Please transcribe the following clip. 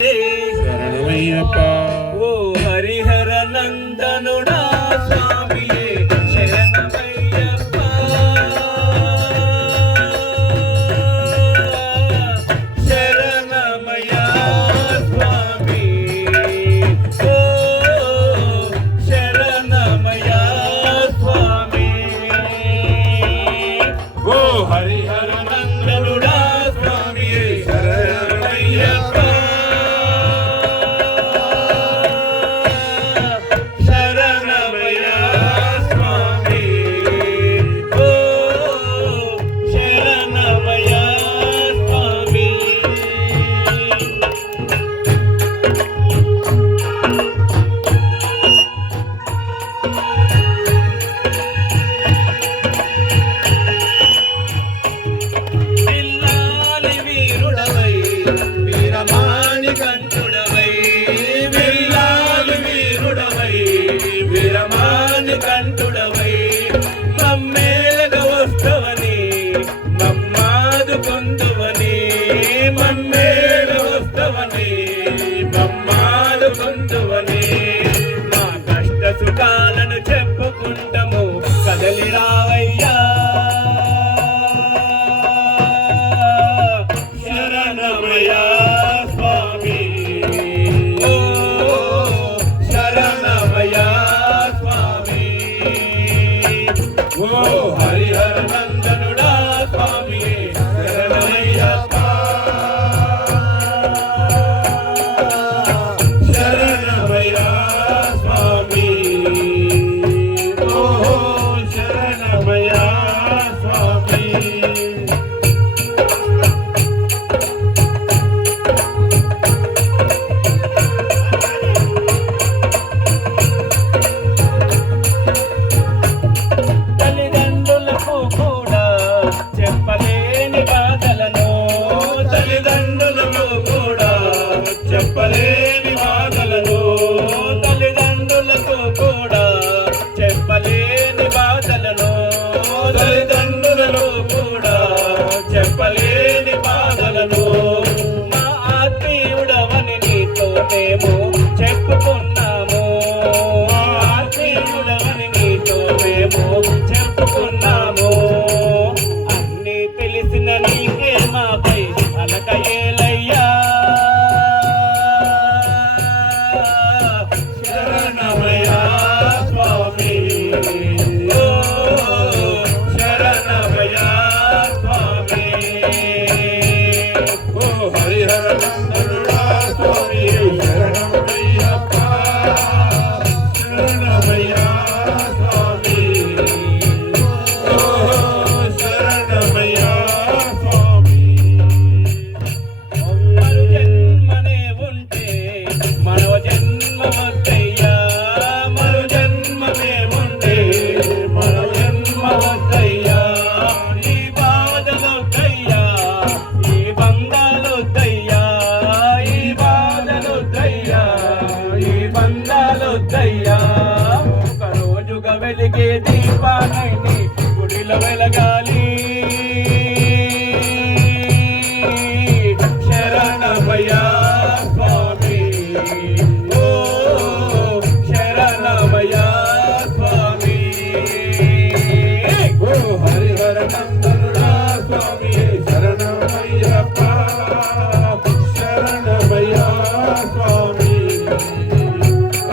శరణమయ్యప్ప ఓ హరిహర నందనుడా స్వామియే శరణమయ్యప్ప శరణమయ్య స్వామి ఓ శరణమయ్య స్వామి ఓ హరిహర నందనుడా స్వామియే శరణమయ్యప్ప కంటుడవై మమ్మేలగ వస్తవని మమ్మాదు కొందువని మమ్మేల వస్తవని మమ్మాదు కొందువని మా కష్ట సుఖాలను చెప్పుకుంటము కదలి రావయ్యా శరణమయ్య స్వామి ఓ శరణమయ్య ఓ హరిహర నందనుడా స్వామి శరణమయ్యప్ప శరణమయ్య స్వామి ఓ శరణమయ్య స్వామి చెప్పలేని బాధలను తల్లిదండ్రులకు కూడా చెప్పలేని బాధలను తల్లిదండ్రులకు కూడా చెప్పలేని బాధలను తల్లిదండ్రులకు కూడా చెప్పలేని బాధలను మా ఆత్మీయుడవని నీతో మేము చెప్పుకున్న